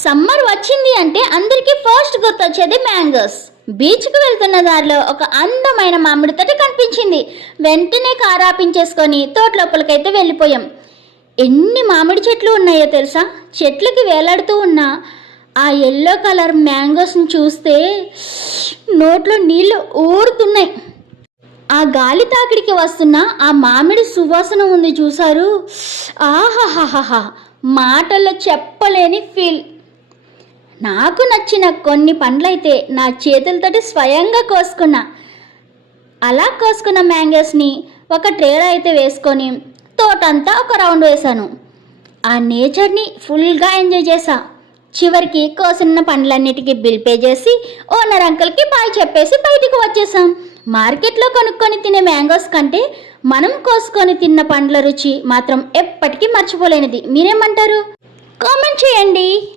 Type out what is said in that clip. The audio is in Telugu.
సమ్మర్ వచ్చింది అంటే అందరికీ ఫస్ట్ గుర్తొచ్చేది మ్యాంగోస్. బీచ్కు వెళ్తున్న దారిలో ఒక అందమైన మామిడి తోట కనిపించింది. వెంటనే కారు ఆపించేసుకొని తోట లోపలికైతే వెళ్ళిపోయాం. ఎన్ని మామిడి చెట్లు ఉన్నాయో తెలుసా? చెట్లకి వేలాడుతూ ఉన్న ఆ ఎల్లో కలర్ మ్యాంగోస్ని చూస్తే నోట్లో నీళ్లు ఊరుతున్నాయి. ఆ గాలి తాకిడికి వస్తున్న ఆ మామిడి సువాసన ఉంది చూసారు, ఆహాహాహా, మాటల్లో చెప్పలేని ఫీల్. నాకు నచ్చిన కొన్ని పండ్లైతే నా చేతులతోటి స్వయంగా కోసుకున్నా. అలా కోసుకున్న మ్యాంగోస్ని ఒక ట్రేలో అయితే వేసుకొని తోటంతా ఒక రౌండ్ వేశాను. ఆ నేచర్ని ఫుల్గా ఎంజాయ్ చేశా. చివరికి కోసిన పండ్లన్నిటికీ బిల్ పే చేసి ఓనర్ అంకుల్కి బాయ్ చెప్పేసి బయటికి వచ్చేసాం. మార్కెట్లో కొనుక్కొని తినే మ్యాంగోస్ కంటే మనం కోసుకొని తిన్న పండ్ల రుచి మాత్రం ఎప్పటికీ మర్చిపోలేనిది. మీరేమంటారు? కామెంట్ చేయండి.